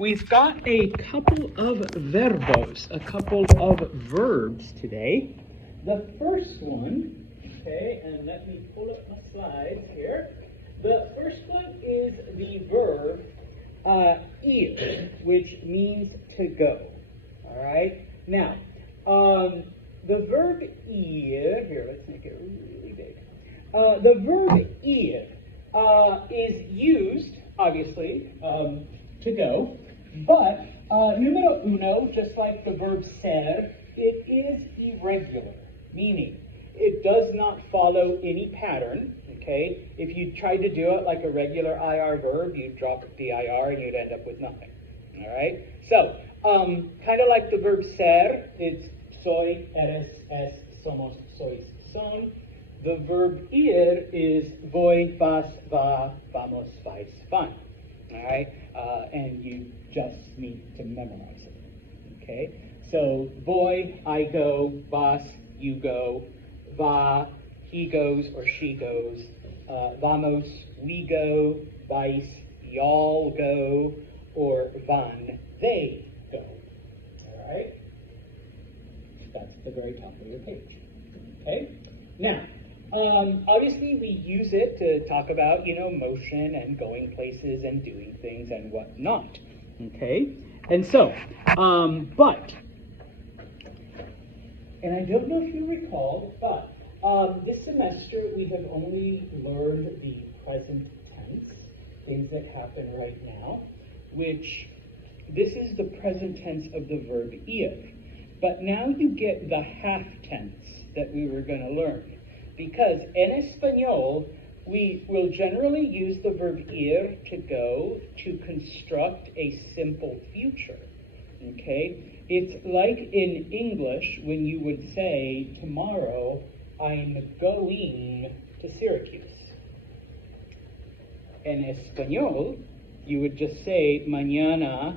we've got a couple of verbos, a couple of verbs today. The first one, okay, and let me pull up my slides here. The first one is the verb ir, which means to go. All right? Now, the verb ir, here, let's make it really big. The verb ir is used, obviously, to go, but numero uno, just like the verb ser, it is irregular, meaning it does not follow any pattern, okay? If you tried to do it like a regular IR verb, you'd drop the IR and you'd end up with nothing, all right? So, kind of like the verb ser, it's soy, eres, es, somos, sois, son. The verb ir is voy, vas, va, vamos, vais, van. All right? And you just need to memorize it. Okay? So, voy, I go, vas, you go, va, he goes or she goes, vamos, we go, vais, y'all go, or van, they go. All right? That's the very top of your page. Okay? Now, obviously we use it to talk about, motion and going places and doing things and whatnot. Okay? And so, but, and I don't know if you recall, but this semester we have only learned the present tense, things that happen right now, which this is the present tense of the verb ir. But now you get the half tense that we were going to learn. Because in Espanol, we will generally use the verb ir, to go, to construct a simple future. Okay? It's like in English when you would say, tomorrow I'm going to Syracuse. In Espanol, you would just say, mañana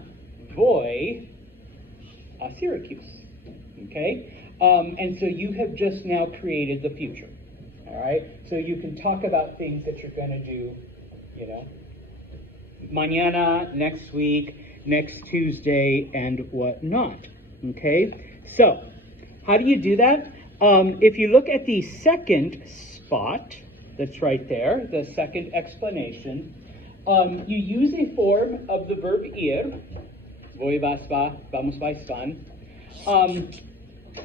voy a Syracuse. Okay? And so you have just now created the future. All right? So you can talk about things that you're going to do, mañana, next week, next Tuesday, and whatnot. Okay? So, how do you do that? If you look at the second spot that's right there, the second explanation, you use a form of the verb ir, voy, vas, va, vamos, vais, van.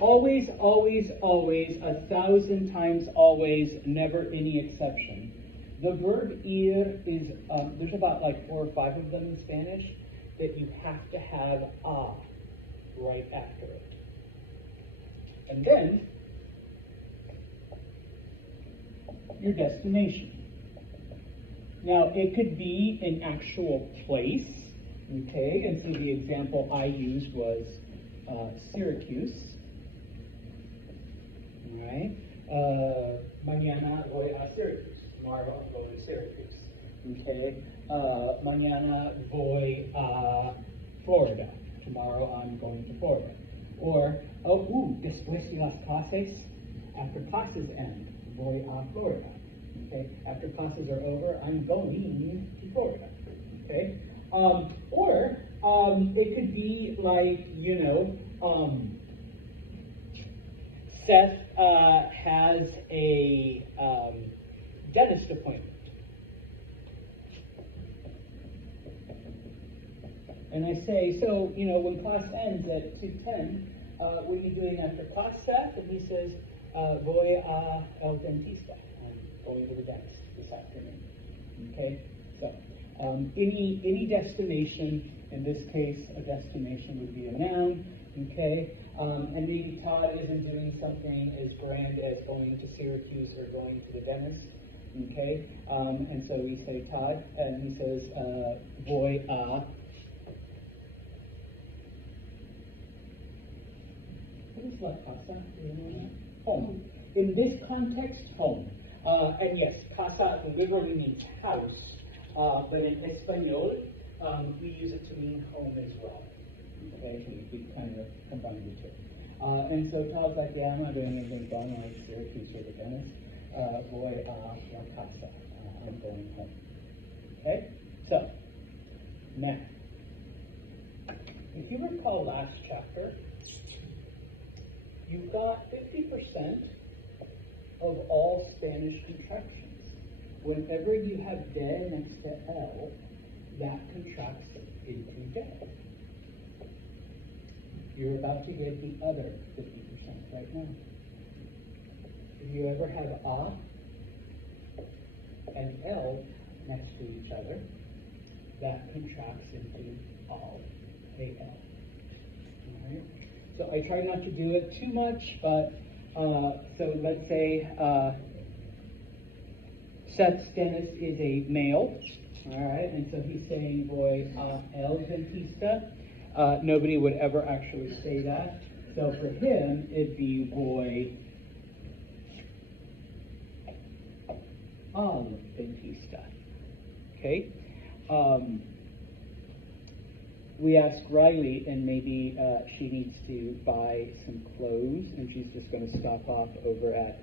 Always, always, always, 1,000 times always, never any exception. The verb ir is, there's about like 4 or 5 of them in Spanish, that you have to have a right after it. And then, your destination. Now, it could be an actual place, okay? And so the example I used was Syracuse. All right. Mañana voy a Syracuse. Tomorrow I'm going to Syracuse. Okay. Mañana voy a Florida. Tomorrow I'm going to Florida. Or, después de las clases, after classes end, voy a Florida. Okay. After classes are over, I'm going to Florida. Okay. Or it could be like, Seth has a dentist appointment. And I say, so, when class ends at 2:10, what are you doing after class, Seth? And he says, voy a el dentista. I'm going to the dentist this afternoon. Okay? So, any destination, in this case, a destination would be a noun. Okay? And maybe Todd isn't doing something as grand as going to Syracuse or going to the dentist. Okay? And so we say Todd, and he says, voy a. What is la casa? Do you know that? Home. In this context, home. And yes, casa literally means house. But in Espanol, we use it to mean home as well. Okay, so we kind of combine the two. And so Todd's like, yeah, I'm not doing anything fun like Syracuse or the dentist. Voy a la casa. I'm going home. Okay? So, now, if you recall last chapter, you've got 50% of all Spanish contractions. Whenever you have de next to L, that contracts into de. You're about to get the other 50% right now. If you ever have a and L next to each other, that contracts into all, AL. All right? So I try not to do it too much, but so let's say Seth Dennis is a male, all right, and so he's saying, voy a el dentista. Nobody would ever actually say that. So for him, it'd be voy al dentista. Okay? We asked Riley, and maybe she needs to buy some clothes, and she's just going to stop off over at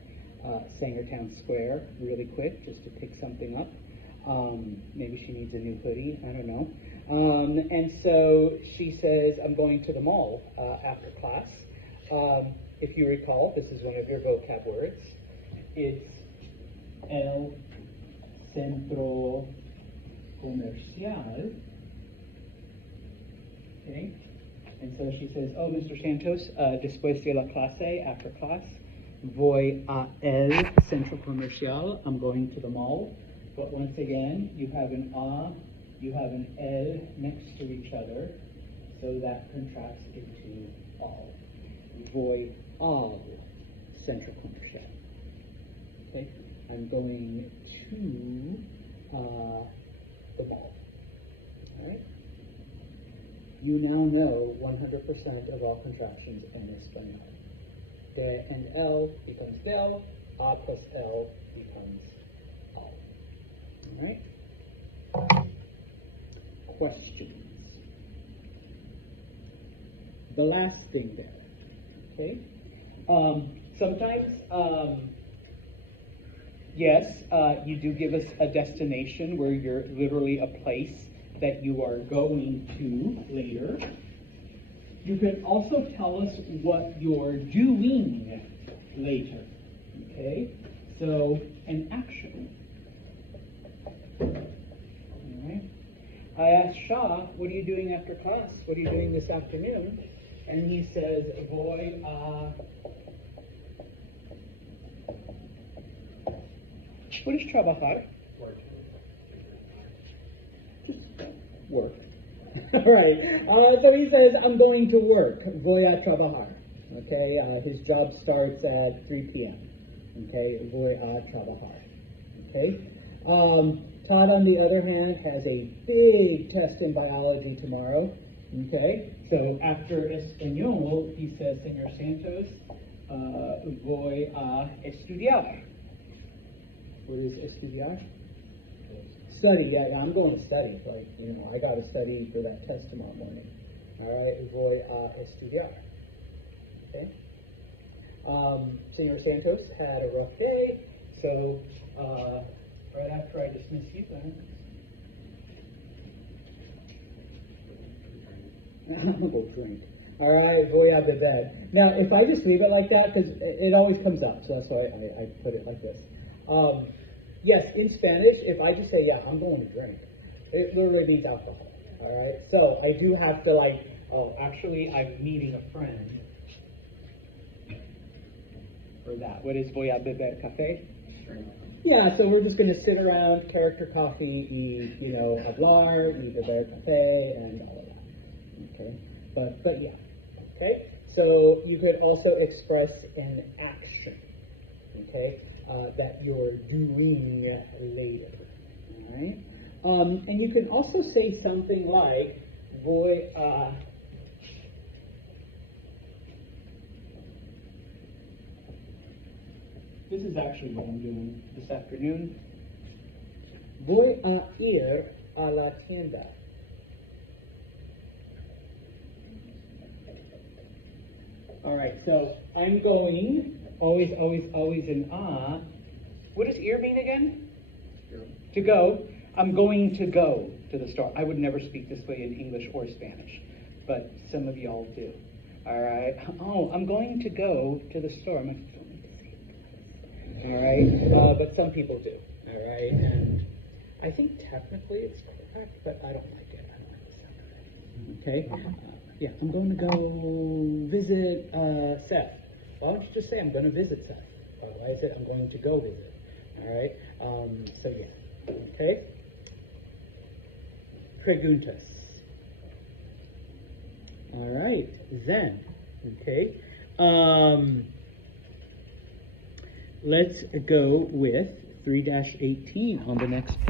Sangertown Square really quick just to pick something up. Maybe she needs a new hoodie, I don't know. And so she says, I'm going to the mall after class. If you recall, this is one of your vocab words. It's el centro comercial. Okay? And so she says, oh, Mr. Santos, después de la clase, after class, voy a el centro comercial. I'm going to the mall. But once again, you have an a, you have an el next to each other, so that contracts into al. Voy al centro comercial. Okay? I'm going to the mall. All right? You now know 100% of all contractions in Espanol. De and L becomes del, A plus L becomes al. All right? Questions? The last thing there, okay? Sometimes, yes, you do give us a destination where you're literally a place that you are going to later. You can also tell us what you're doing later, okay? So, an action. All right. I asked Shah, what are you doing after class? What are you doing this afternoon? And he says, voy a... What is trabajar? Work. Just work. All right. So he says, I'm going to work. Voy a trabajar. Okay. His job starts at 3 p.m. Okay. Voy a trabajar. Okay. Todd, on the other hand, has a big test in biology tomorrow. Okay. So after Español, he says, Señor Santos, voy a estudiar. What is estudiar? Study. Yeah, I'm going to study. Like, I got to study for that test tomorrow morning. All right. Voy a estudiar. Okay. Señor Santos had a rough day, so right after I dismiss you, I'm gonna go drink. All right, voy a beber. Now, if I just leave it like that, because it always comes up, so that's why I put it like this. Yes, in Spanish, if I just say, yeah, I'm going to drink, it literally means alcohol. All right, so I do have to actually, I'm meeting a friend. For that, what is voy a beber café? Yeah, so we're just going to sit around, character coffee, y hablar, y beber café, and all of that. Okay, but yeah. Okay, so you could also express an action. Okay, that you're doing later. All right, and you can also say something like voy a. This is actually what I'm doing this afternoon. Voy a ir a la tienda. All right, so I'm going, always in a. What does ir mean again? To go. I'm going to go to the store. I would never speak this way in English or Spanish. but some of y'all do. All right. Oh, I'm going to go to the store. I'm going to all right. But some people do. All right. And I think technically it's correct, but I don't like it. I don't like the sound of it. Okay. Yeah, I'm going to go visit Seth. Why don't you just say I'm going to visit Seth? Why is it I'm going to go visit? All right. So yeah. Okay. Preguntas. All right. Then. Okay. Let's go with 3-18 on the next page.